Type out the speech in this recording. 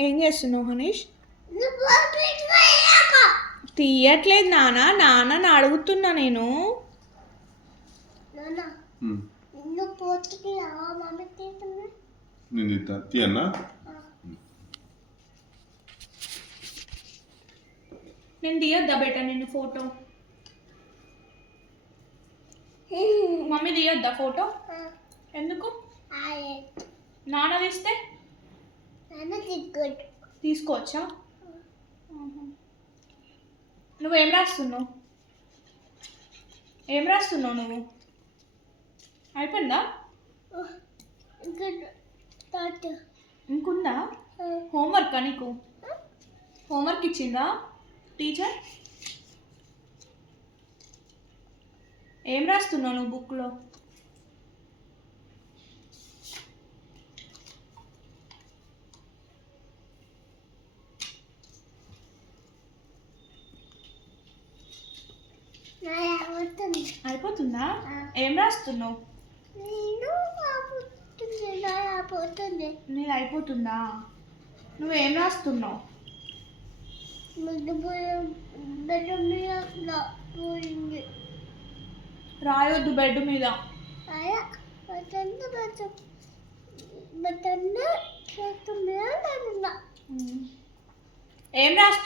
ఏం చేస్తున్నావు హనీష్? తీయట్లేదు నాన్న, నాన్న అడుగుతున్నా నేను. నేను తీయొద్దా బేట నిన్ను ఫోటో? Mummy తీయొద్దా photo? ఎందుకు? నాన్న తీస్తే తీసుకోవచ్చా? నువ్వేం రాస్తున్నావు? ఏం రాస్తున్నావు నువ్వు? అయిపోయిందా? ఇంకుందా? హోంవర్క్ నీకు? హోంవర్క్ ఇచ్చిందా టీచర్? ఏం రాస్తున్నావు నువ్వు బుక్లో? అయిపోతుందా? ఏం రాస్తున్నావు? నీది అయిపోతుందా? నువ్వేం రాస్తున్నావు? రాయొద్దు బెడ్ మీద. ఏం రాస్తున్నావు?